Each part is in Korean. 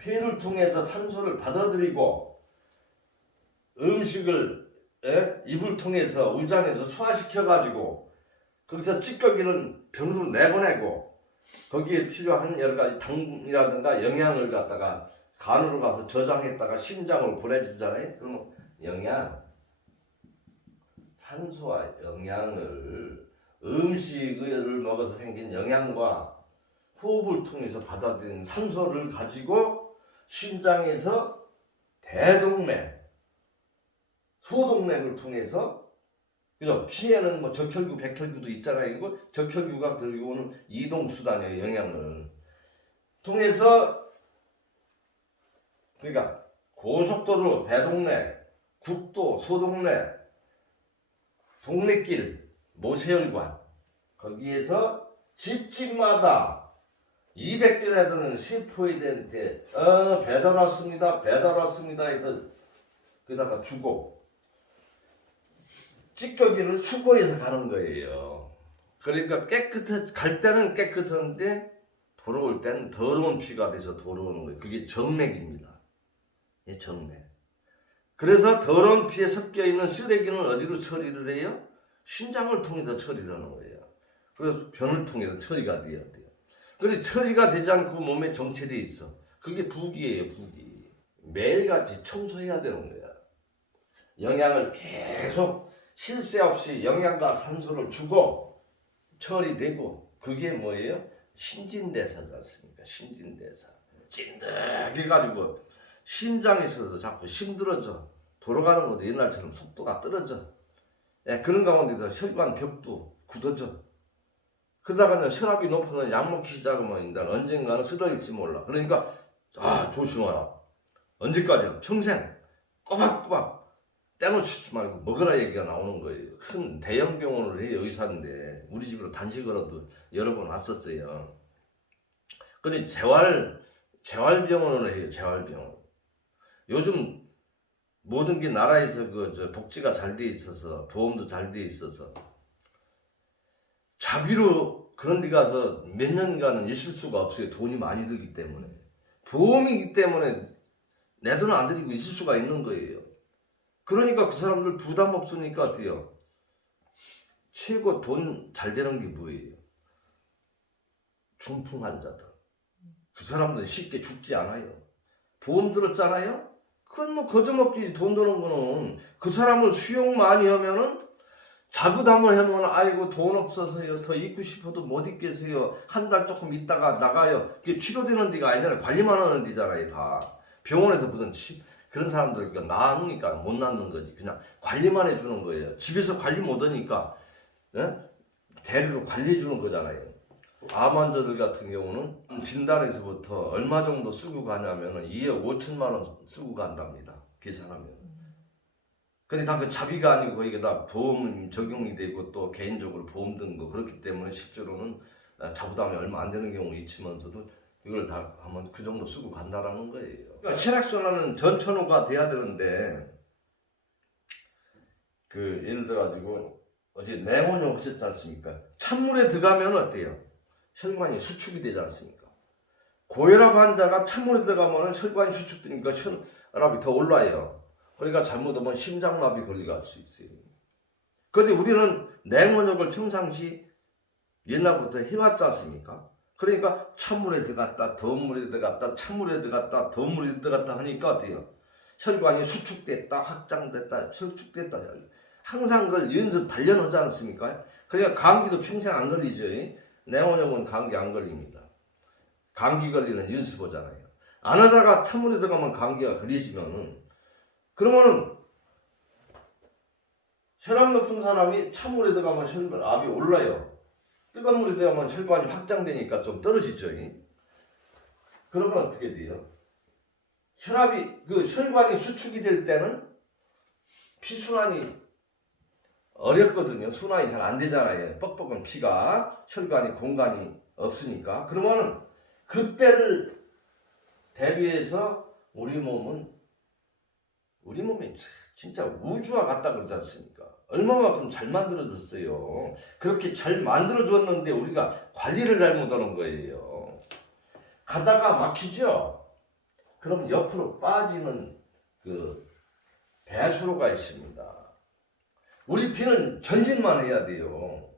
폐를 통해서 산소를 받아들이고 음식을 입을 통해서 위장에서 소화시켜가지고 거기서 찌꺼기는 병으로 내보내고 거기에 필요한 여러 가지 당이라든가 영양을 갖다가 간으로 가서 저장했다가 심장으로 보내주잖아요. 그러면 산소와 영양을 음식을 먹어서 생긴 영양과 호흡을 통해서 받아들이는 산소를 가지고 심장에서 대동맥, 소동맥을 통해서 그죠? 피에는 뭐 적혈구, 백혈구도 있잖아요. 이거 적혈구가 들고 오는 이동수단이에요. 영양을 통해서 그러니까 고속도로, 대동맥, 국도, 소동맥, 동맥길, 모세혈관 거기에서 집집마다 200개나 되는 세포에대한테 배달 왔습니다. 배달 왔습니다. 해서 그다가 주고 찌꺼기를 수거해서 가는 거예요. 그러니까 갈 때는 깨끗한데 돌아올 때는 더러운 피가 돼서 돌아오는 거예요. 그게 정맥입니다. 이 정맥. 그래서 더러운 피에 섞여 있는 쓰레기는 어디로 처리를 해요? 신장을 통해서 처리를 하는 거예요. 그래서 변을 통해서 처리가 돼야 돼요. 그런데 처리가 되지 않고 몸에 정체돼 있어. 그게 부기예요, 부기. 매일같이 청소해야 되는 거야. 영양을 계속 쉴 새 없이 영양과 산소를 주고 처리되고 그게 뭐예요? 신진대사지 않습니까? 신진대사. 찐득해가지고 심장에서도 자꾸 힘들어져. 돌아가는 것도 옛날처럼 속도가 떨어져. 그런 가운데서 혈관 벽도 굳어져. 그러다가는 혈압이 높아서 약 먹기 시작하면 일단 언젠가는 쓰러질지 몰라. 그러니까 조심하라. 언제까지요? 평생 꼬박꼬박 떼놓치지 말고 먹으라 얘기가 나오는 거예요. 큰 대형 병원을 해요. 의사인데 우리 집으로 단식으로도 여러 번 왔었어요. 근데 재활병원을 해요. 재활병원. 요즘 모든 게 나라에서 복지가 잘 돼 있어서 보험도 잘 돼 있어서 자비로 그런 데 가서 몇 년간은 있을 수가 없어요. 돈이 많이 들기 때문에. 보험이기 때문에 내 돈 안 들이고 있을 수가 있는 거예요. 그러니까 그 사람들 부담 없으니까 어때요? 최고 돈 잘 되는 게 뭐예요? 중풍 환자들. 그 사람들은 쉽게 죽지 않아요. 보험 들었잖아요? 그건 뭐 거저먹기 돈 드는 거는 그 사람을 수용 많이 하면은 자부담을 해놓으면 아이고 돈 없어서요. 더 있고 싶어도 못 있겠어요. 한 달 조금 있다가 나가요. 그게 치료되는 데가 아니라 관리만 하는 데잖아요. 다. 병원에서 무슨 그런 사람들 나으니까 못 낫는 거지. 그냥 관리만 해주는 거예요. 집에서 관리 못 하니까 대리로 관리해 주는 거잖아요. 암 환자들 같은 경우는 진단에서부터 얼마 정도 쓰고 가냐면 2억 5천만 원 쓰고 간답니다. 계산하면. 근데 다 그 자비가 아니고 거기에 다 보험 적용이 되고 또 개인적으로 보험 든 거 그렇기 때문에 실제로는 자부담이 얼마 안 되는 경우 있지만서도 이걸 다 하면 그 정도 쓰고 간다라는 거예요. 그러니까 혈액순환은 전천후가 돼야 되는데 예를 들어 가지고 어제 뇌몬욕 하셨지 않습니까? 찬물에 들어가면 어때요? 혈관이 수축이 되지 않습니까? 고혈압 환자가 찬물에 들어가면 혈관이 수축되니까 혈압이 더 올라요. 그러니까 잘못하면 심장마비 걸려갈 수 있어요. 그런데 우리는 뇌몬욕을 평상시 옛날부터 해왔지 않습니까? 그러니까 찬물에 들어갔다 더운 물에 들어갔다 찬물에 들어갔다 더운 물에 들어갔다 하니까 어때요? 혈관이 수축됐다 확장됐다 수축됐다 항상 그걸 연습 단련하지 않습니까? 그러니까 감기도 평생 안 걸리죠. 뇌몬욕은 감기 안 걸립니다. 감기 걸리는 연습하잖아요. 안 하다가 찬물에 들어가면 감기가 걸리지면은 그러면은 혈압 높은 사람이 찬물에 들어가면 혈압이 올라요. 뜨거운 물에 들어가면 혈관이 확장되니까 좀 떨어지죠. 그러면 어떻게 돼요? 혈관이 수축이 될 때는 피순환이 어렵거든요. 순환이 잘 안 되잖아요. 뻑뻑한 피가 혈관이 공간이 없으니까. 그러면은 그때를 대비해서 우리 몸이 진짜 우주와 같다 그러지 않습니까? 얼마만큼 잘 만들어졌어요. 그렇게 잘 만들어졌는데 우리가 관리를 잘못하는 거예요. 가다가 막히죠. 그럼 옆으로 빠지는 그 배수로가 있습니다. 우리 피는 전진만 해야 돼요.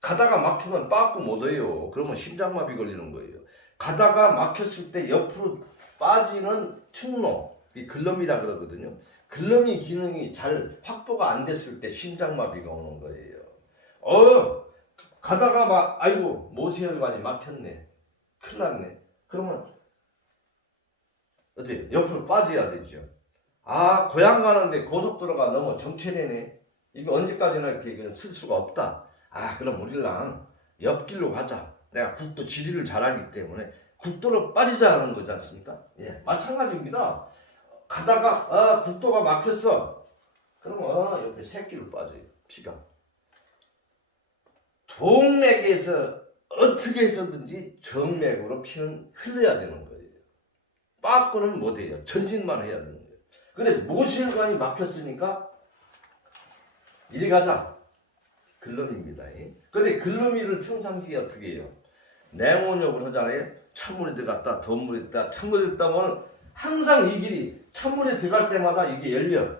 가다가 막히면 빠꾸 못해요. 그러면 심장마비 걸리는 거예요. 가다가 막혔을 때 옆으로 빠지는 측로, 이 글럼이라 그러거든요. 글럼이 기능이 잘 확보가 안 됐을 때 심장마비가 오는 거예요. 가다가 막 아이고 모세혈관이 막혔네. 큰일 났네. 그러면 어떻게 옆으로 빠져야 되죠. 아, 고향 가는데 고속도로가 너무 정체되네. 이거 언제까지나 이렇게 쓸 수가 없다. 아, 그럼 우리랑 옆길로 가자. 내가 국도 지리를 잘 알기 때문에 국도로 빠지자는 거지 않습니까? 예, 마찬가지입니다. 가다가 국도가 막혔어. 그러면 옆에 새길로 빠져요. 피가. 동맥에서 어떻게 해서든지 정맥으로 피는 흘러야 되는 거예요. 빠꾸는 못해요. 전진만 해야 되는 거예요. 근데 모세혈관이 막혔으니까 이리 가자. 글러미입니다. 근데 글러미를 평상시에 어떻게 해요? 냉온욕을 하잖아요. 찬물에 들어갔다 더물에 들어갔다 찬물에 들어가면 항상 이 길이 찬물에 들어갈 때마다 이게 열려.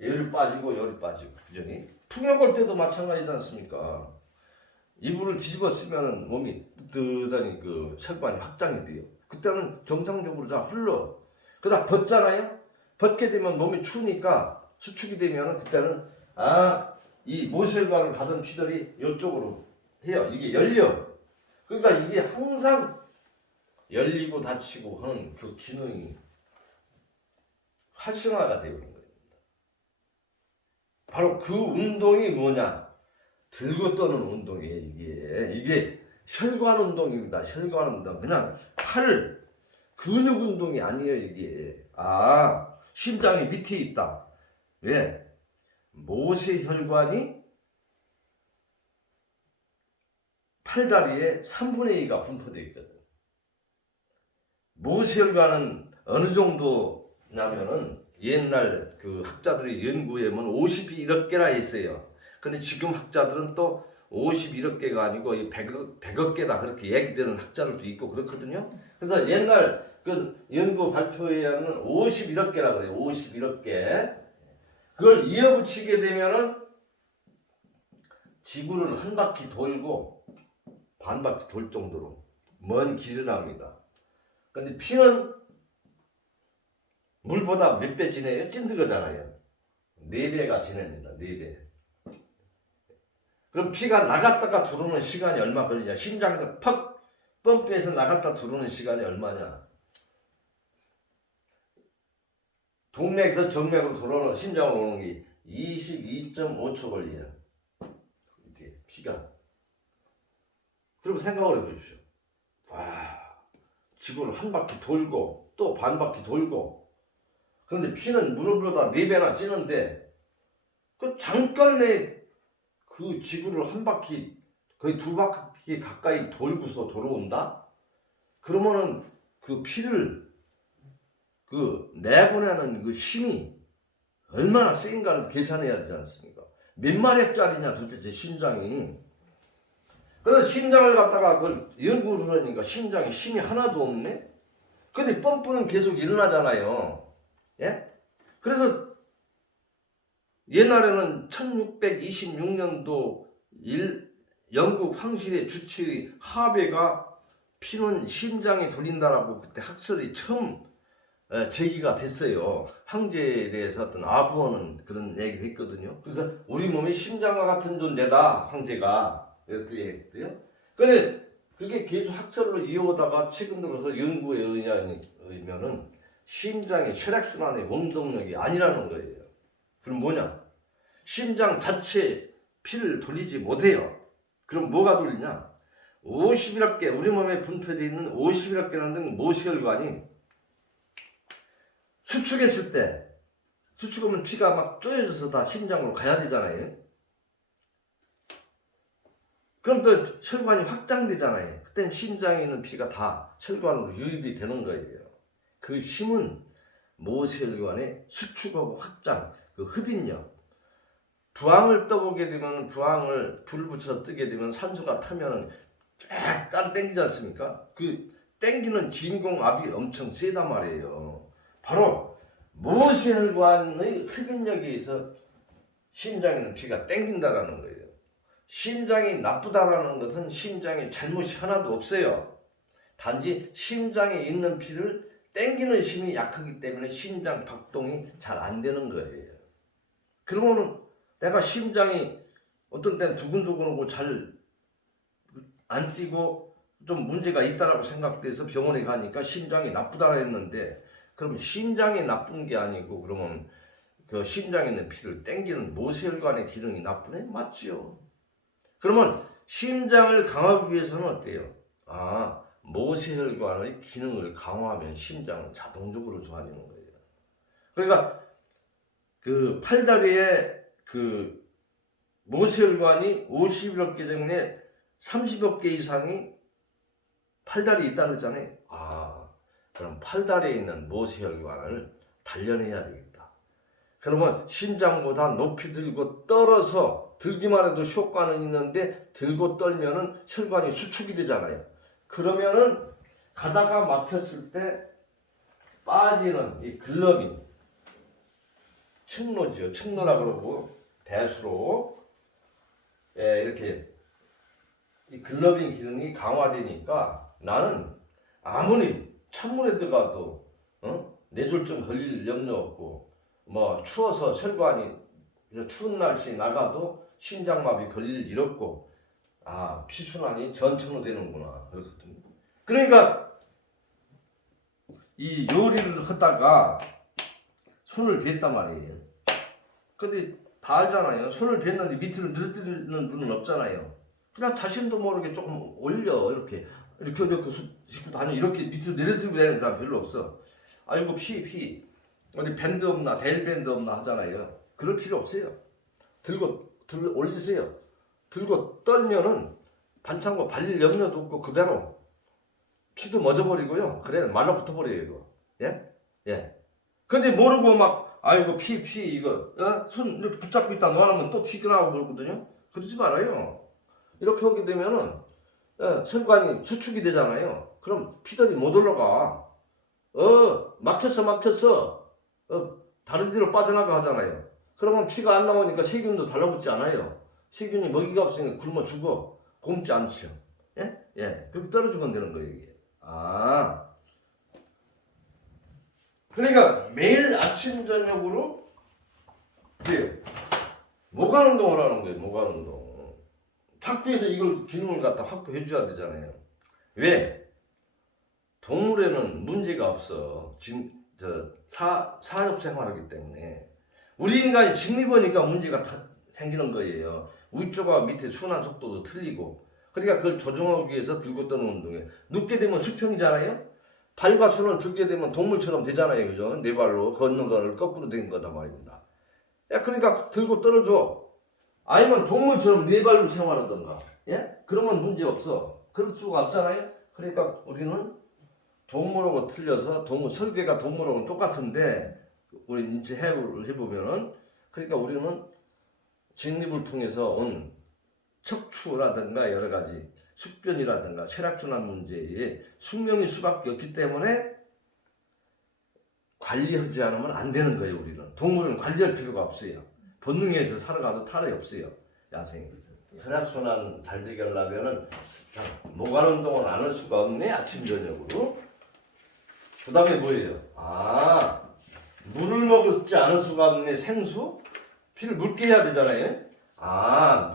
열이 빠지고 열이 빠지고. 그죠? 풍욕할 때도 마찬가지지 않습니까? 이불을 뒤집어 쓰면 몸이 뜨뜻하니 그 혈관이 확장이 돼요. 그때는 정상적으로 다 흘러. 그러다 벗잖아요. 벗게 되면 몸이 추우니까 수축이 되면 그때는 이 모세혈관을 가던 피들이 이쪽으로 해요. 이게 열려. 그러니까 이게 항상 열리고 닫히고 하는 그 기능이 활성화가 되어 있는 거예요. 바로 그 운동이 뭐냐? 들고 떠는 운동이에요. 이게 혈관 운동입니다. 혈관 운동. 그냥 팔 근육 운동이 아니에요. 이게 심장이 밑에 있다. 왜? 모세혈관이 팔다리에 3분의 2가 분포되어 있거든. 모세혈관은 어느 정도냐면은 옛날 그 학자들이 연구해보면 51억 개라 했어요. 근데 지금 학자들은 또 51억 개가 아니고 100억 개다 그렇게 얘기되는 학자들도 있고 그렇거든요. 그래서 옛날 그 연구 발표에 의하면 51억 개라 그래요. 51억 개. 그걸 이어붙이게 되면은 지구를 한 바퀴 돌고 반 바퀴 돌 정도로 먼 길을 합니다. 근데 피는 물보다 몇 배 지내요? 찐득하잖아요. 4배가 지냅니다. 4배. 그럼 피가 나갔다가 들어오는 시간이 얼마 걸리냐? 심장에서 퍽 펌프해서 나갔다 들어오는 시간이 얼마냐? 동맥에서 정맥으로 돌아오는 심장으로 오는 게 22.5초 걸려요. 피가. 그리고 생각을 해보십시오. 지구를 한 바퀴 돌고 또 반 바퀴 돌고 그런데 피는 무릎보다 4배나 찌는데 그 잠깐에 그 지구를 한 바퀴 거의 2바퀴 가까이 돌고서 돌아온다? 그러면은 그 피를 그 내보내는 그 힘이 얼마나 센가를 계산해야 되지 않습니까? 몇 마력짜리냐 도대체 심장이. 그래서 심장을 갖다가 그걸 연구를 하니까 심장에 힘이 하나도 없네? 근데 펌프는 계속 일어나잖아요. 예? 그래서 옛날에는 1626년도 영국 황실의 주치의 하베가 피는 심장이 돌린다라고 그때 학설이 처음 제기가 됐어요. 황제에 대해서 어떤 아부하는 그런 얘기를 했거든요. 그래서 우리 몸이 심장과 같은 존재다, 황제가. 이렇게 했대요. 근데 그게 계속 학설로 이어오다가 최근 들어서 연구에 의하면은 심장이 혈액순환의 원동력이 아니라는 거예요. 그럼 뭐냐? 심장 자체 피를 돌리지 못해요. 그럼 뭐가 돌리냐? 51억 개, 우리 몸에 분포되어 있는 51억 개라는 모세혈관이 수축했을 때, 수축하면 피가 막 쪼여져서 다 심장으로 가야 되잖아요. 그럼 또 혈관이 확장되잖아요. 그때는 심장에 있는 피가 다 혈관으로 유입이 되는 거예요. 그 힘은 모세혈관의 수축하고 확장, 그 흡인력. 부항을 떠보게 되면 불을 붙여서 뜨게 되면 산소가 타면은 쫙 따로 땡기지 않습니까? 그 땡기는 진공압이 엄청 세단 말이에요. 바로 모세혈관의 흡인력에 의해서 심장에는 피가 땡긴다라는 거예요. 심장이 나쁘다라는 것은 심장에 잘못이 하나도 없어요. 단지 심장에 있는 피를 땡기는 힘이 약하기 때문에 심장 박동이 잘 안 되는 거예요. 그러면 내가 심장이 어떤 때는 두근두근하고 잘 안 뛰고 좀 문제가 있다라고 생각돼서 병원에 가니까 심장이 나쁘다라 했는데, 그럼 심장이 나쁜 게 아니고 그러면 그 심장에 있는 피를 땡기는 모세혈관의 기능이 나쁘네? 맞지요. 그러면 심장을 강화하기 위해서는 어때요? 모세혈관의 기능을 강화하면 심장은 자동적으로 좋아지는 거예요. 그러니까 그 팔다리에 그 모세혈관이 50여 개 때문에 30여 개 이상이 팔다리에 있다고 그랬잖아요. 그럼 팔다리에 있는 모세혈관을 단련해야 되겠다. 그러면 심장보다 높이 들고 떨어서, 들기만 해도 효과는 있는데 들고 떨면은 혈관이 수축이 되잖아요. 그러면은 가다가 막혔을 때 빠지는 이 글러빈, 측로지요. 측로라 그러고 배수로 이렇게 이 글러빈 기능이 강화되니까 나는 아무리 찬물에 들어가도 뇌졸중 걸릴 염려 없고, 뭐 추워서 혈관이 추운 날씨 나가도 심장마비 걸릴 일 없고, 피순환이 전천후 되는구나 그렇거든요. 그러니까 이 요리를 하다가 손을 뱄단 말이에요. 근데 다 알잖아요. 손을 뱄는데 밑으로 늘어뜨리는 분은 없잖아요. 그냥 자신도 모르게 조금 올려 이렇게 짚고 다녀, 이렇게 밑으로 내려뜨리고 다니는 사람 별로 없어. 아이고 피 어디 밴드 없나, 델 밴드 없나 하잖아요. 그럴 필요 없어요. 들고 올리세요. 들고 떨면은 반창고 발릴 염려도 없고 그대로 피도 멎어버리고요. 그래 말라 붙어버려요 이거. 예. 근데 모르고 막 아이고 피 이거 손 이렇게 붙잡고 있다 놓으면 또 피 끄나고 그러거든요. 그러지 말아요. 이렇게 하게 되면은 혈관이 수축이 되잖아요. 그럼 피들이 못 올라가. 막혔어. 다른 데로 빠져나가 하잖아요. 그러면 피가 안 나오니까 세균도 달라붙지 않아요. 세균이 먹이가 없으니까 굶어 죽어. 굶지 않죠. 예. 그렇게 떨어지면 되는 거예요, 이게. 그러니까 매일 아침, 저녁으로 모관 운동을 하는 거예요, 모관 운동. 학교에서 이걸 기능을 갖다 확보해 줘야 되잖아요. 왜? 동물에는 문제가 없어. 사육생활하기 때문에. 우리 인간이 직립하니까 문제가 다 생기는 거예요. 위쪽과 밑에 순환 속도도 틀리고. 그러니까 그걸 조정하기 위해서 들고 떠는 운동이에요. 눕게 되면 수평이잖아요. 발과 손을 들게 되면 동물처럼 되잖아요. 그죠? 네 발로 걷는 거를 거꾸로 된 거다 말입니다. 그러니까 들고 떨어져. 아니면 동물처럼 네 발로 생활하던가. 그러면 문제 없어. 그럴 수가 없잖아요. 그러니까 우리는 동물하고 틀려서, 설계가 동물하고는 똑같은데, 우리 인체 해부를 해보면은, 그러니까 우리는 직립을 통해서 온 척추라든가 여러 가지 숙변이라든가 혈액순환 문제에 숙명일 수밖에 없기 때문에 관리하지 않으면 안 되는 거예요. 우리는 동물은 관리할 필요가 없어요. 본능에서 살아가도 탈이 없어요. 야생에서. 혈액순환 잘 되게 하려면은 모관 운동을 안 할 수가 없네. 아침 저녁으로. 그 다음에 뭐예요? 물을 먹지 않을 수가 없네. 생수? 피를 묽게 해야 되잖아요.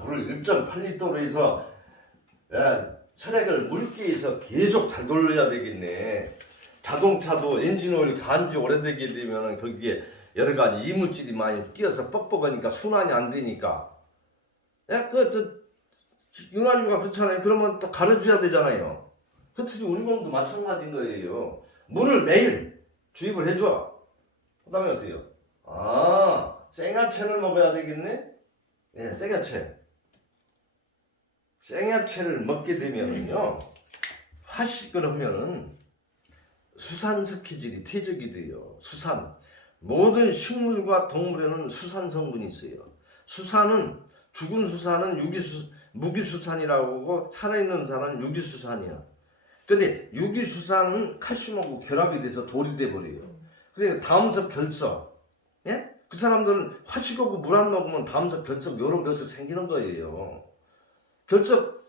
물을 1.8리터로 해서 혈액을 묽게 해서 계속 잘 돌려야 되겠네. 자동차도 엔진오일 간지 오래되게 되면 거기에 여러 가지 이물질이 많이 끼어서 뻑뻑하니까 순환이 안 되니까. 윤활유가 그렇잖아요. 그러면 또 가려줘야 되잖아요. 그렇듯이 우리 몸도 마찬가지인 거예요. 물을 매일 주입을 해줘. 그 다음에 어때요? 생야채를 먹어야 되겠네? 생야채. 생야채를 먹게 되면은요, 화식을 하면은 수산석회질이 퇴적이 돼요. 수산. 모든 식물과 동물에는 수산 성분이 있어요. 수산은, 죽은 수산은 무기수산이라고 하고, 살아있는 수산은 유기수산이야. 근데 유기수산은 칼슘하고 결합이 돼서 돌이 돼버려요. 그러니까 다음석 결석, 예? 그 사람들은 화식하고 물 안 먹으면 다음석 결석, 요런 결석 생기는 거예요. 결석,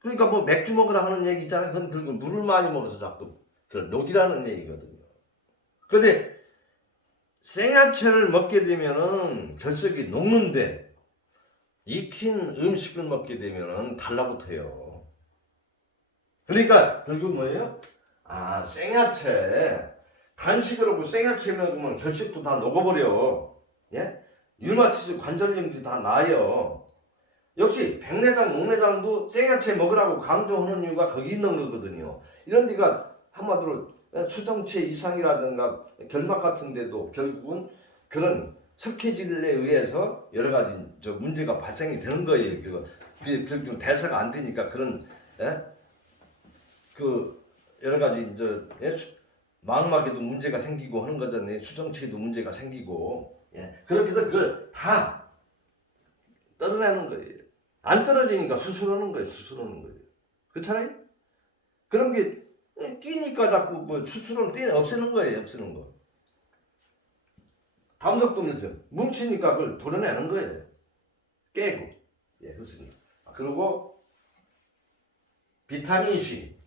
그러니까 뭐 맥주 먹으라 하는 얘기 있잖아요. 그건 결국 물을 많이 먹어서 자꾸 그걸 녹이라는 얘기거든요. 근데 생야채를 먹게 되면은 결석이 녹는데 익힌 음식을 먹게 되면은 달라붙어요. 그러니까 결국 뭐예요? 아, 생야채 단식을 하고 생야채 먹으면 결식도 다 녹아버려. 예? 류마티스 관절염도 다 나아요. 역시 백내장, 목내장도 생야채 먹으라고 강조하는 이유가 거기 있는 거거든요. 이런 데가 한마디로 수정체 이상이라든가 결막 같은 데도 결국은 그런 석회질에 의해서 여러 가지 문제가 발생이 되는 거예요. 그게 결국 대사가 안 되니까 그런, 예? 그 여러 가지 예? 망막에도 문제가 생기고 하는 거잖아요. 수정체에도 문제가 생기고, 예? 그렇게 해서 그걸 다 떨어내는 거예요. 안 떨어지니까 수술하는 거예요. 수술하는 거예요. 그렇잖아요? 그런 게 끼니까 자꾸 뭐 수술은 없애는 거예요. 없애는 거. 담석도면서 뭉치니까 그걸 도려내는 거예요. 깨고. 예, 그렇습니다. 그리고 비타민 C.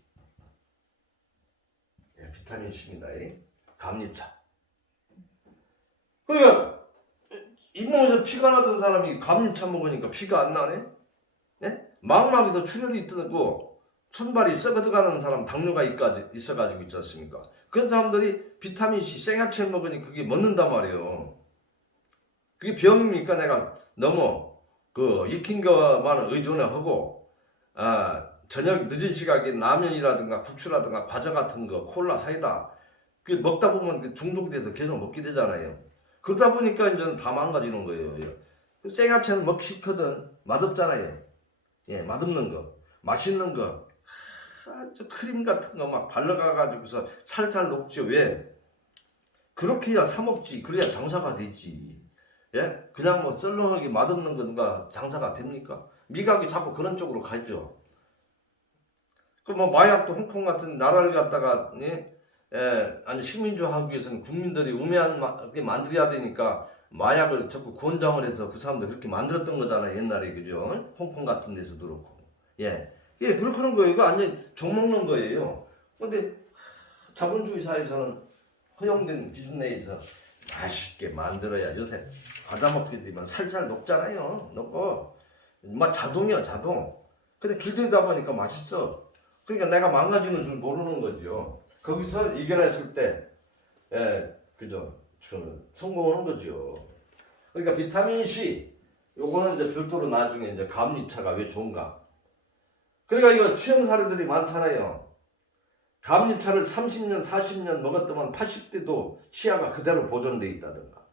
예, 비타민 C입니다. 감잎차. 그러니까 잇몸에서 피가 나던 사람이 감잎차 먹으니까 피가 안 나네? 예? 망막에서 출혈이 뜨고 손발이 썩어져가는 사람 당뇨가 있어가지고 있지 않습니까? 그런 사람들이 비타민C 생야채 먹으니 그게 먹는단 말이에요. 그게 병입니까? 내가 너무 익힌 것만 의존하고 저녁 늦은 시각에 라면이라든가 국수라든가 과자 같은 거, 콜라, 사이다 그게 먹다 보면 중독이 돼서 계속 먹게 되잖아요. 그러다 보니까 이제는 다 망가지는 거예요. 생야채는 먹기 싫거든. 맛없잖아요. 예, 맛없는 거, 맛있는 거, 저 크림 같은 거 막 발라가지고서 살살 녹죠. 왜? 그렇게 해야 사 먹지. 그래야 장사가 되지. 예? 그냥 뭐 썰렁하게 맛없는 거 누가 장사가 됩니까? 미각이 자꾸 그런 쪽으로 가죠. 그 뭐 마약도 홍콩 같은 나라를 갖다가 아니 식민주하기 위해서는 국민들이 우매하게 만들어야 되니까 마약을 자꾸 권장을 해서 그 사람들 그렇게 만들었던 거잖아요. 옛날에 그죠? 홍콩 같은 데서도 그렇고. 예, 그렇게 하는 거예요. 이거 완전 종먹는 거예요. 근데 자본주의 사회에서는 허용된 기준 내에서 맛있게 만들어야 요새 과자 먹게 되면 살살 녹잖아요. 녹고 막 자동이야 자동. 근데 길들이다 보니까 맛있어. 그러니까 내가 망가지는 줄 모르는 거죠. 거기서 이겨냈을 때, 예, 그죠? 성공하는 거죠. 그러니까 비타민 C, 요거는 이제 별도로 나중에 이제 감잎차가 왜 좋은가? 그러니까 이거 취형 사례들이 많잖아요. 감잎차를 30년, 40년 먹었더만 80대도 치아가 그대로 보존돼 있다든가.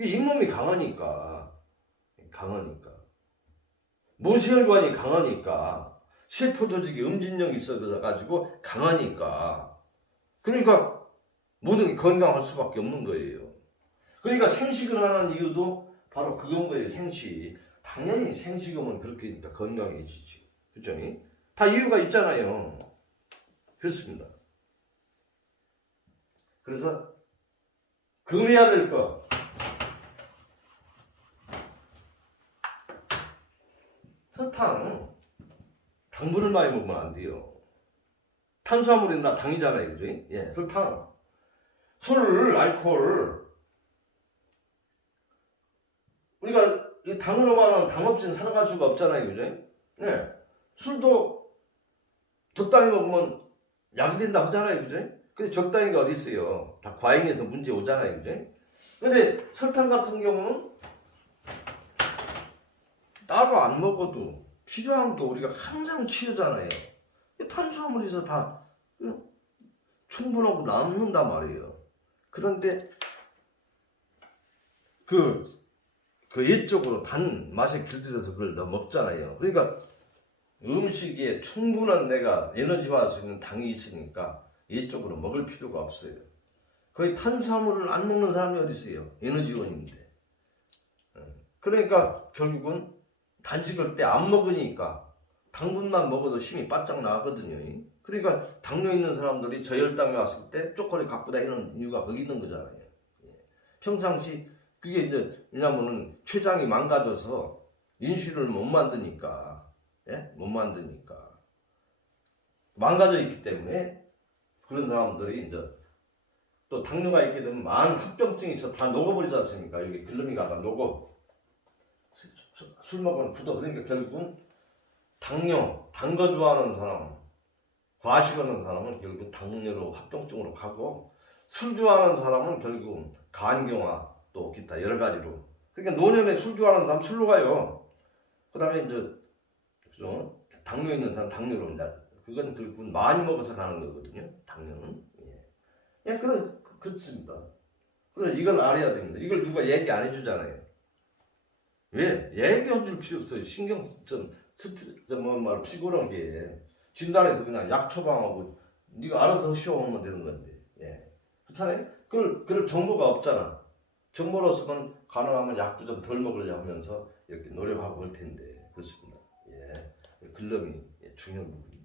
이 잇몸이 강하니까. 모세혈관이 강하니까. 세포 조직이 음진력이 있어가지고 강하니까. 그러니까 모든 게 건강할 수밖에 없는 거예요. 그러니까 생식을 하는 이유도 바로 그건 거예요. 생식. 당연히 생식하면 그렇게 하니까 건강해지지. 그죠? 다 이유가 있잖아요. 그렇습니다. 그래서 금해야 될 거. 설탕. 당분을 많이 먹으면 안 돼요. 탄수화물이 다 당이잖아요. 그죠? 예, 설탕. 술, 알코올. 우리가 이 당으로만은 당 없이는 살아갈 수가 없잖아요. 그죠? 예. 술도 적당히 먹으면 약이 된다 하잖아요. 그죠? 근데 적당히 게 어디 있어요? 다 과잉해서 문제 오잖아요. 그죠? 근데 설탕 같은 경우는 따로 안 먹어도 필요한 거 우리가 항상 치우잖아요. 탄수화물에서 다 충분하고 남는단 말이에요. 그런데 그 옛적으로 단 맛에 길들여서 그걸 넣어 먹잖아요. 그러니까 음식에 충분한 내가 에너지화할 수 있는 당이 있으니까 옛적으로 먹을 필요가 없어요. 거의 탄수화물을 안 먹는 사람이 어디 있어요? 에너지원인데. 그러니까 결국은 단식을 때 안 먹으니까 당분만 먹어도 힘이 바짝 나거든요. 그러니까 당뇨 있는 사람들이 저혈당이 왔을 때 초콜릿 갖고 다니는 이유가 거기 있는 거잖아요. 예. 평상시 그게 이제 왜냐면은 췌장이 망가져서 인슐린을 못 만드니까, 예? 못 만드니까 망가져 있기 때문에 그런 사람들이 이제 또 당뇨가 있게 되면 많은 합병증이 있어 다 녹아버리지 않습니까? 여기 글루미가 다 녹어. 술 먹으면 굳어. 그러니까 결국은 당뇨, 단 거 좋아하는 사람, 과식하는 사람은 결국 당뇨로 합병증으로 가고, 술 좋아하는 사람은 결국 간경화 또 기타 여러 가지로. 그러니까 노년에 술 좋아하는 사람 술로 가요. 그 다음에 이제 그죠? 당뇨 있는 사람 당뇨로 이제 그건 결국은 많이 먹어서 가는 거거든요. 당뇨는. 예. 예, 그렇습니다. 그래서 이걸 알아야 됩니다. 이걸 누가 얘기 안 해주잖아요. 왜? 얘기해 줄 필요 없어요. 신경 피곤한 게 진단에서 그냥 약 처방하고 네가 알아서 쉬어오면 되는 건데, 예, 그렇잖아요. 그럴 정보가 없잖아. 정보로서는 가능하면 약도 좀 덜 먹으려 하면서 이렇게 노력하고 할 텐데 그렇습니다. 예, 글럼이 중요한 부분입니다.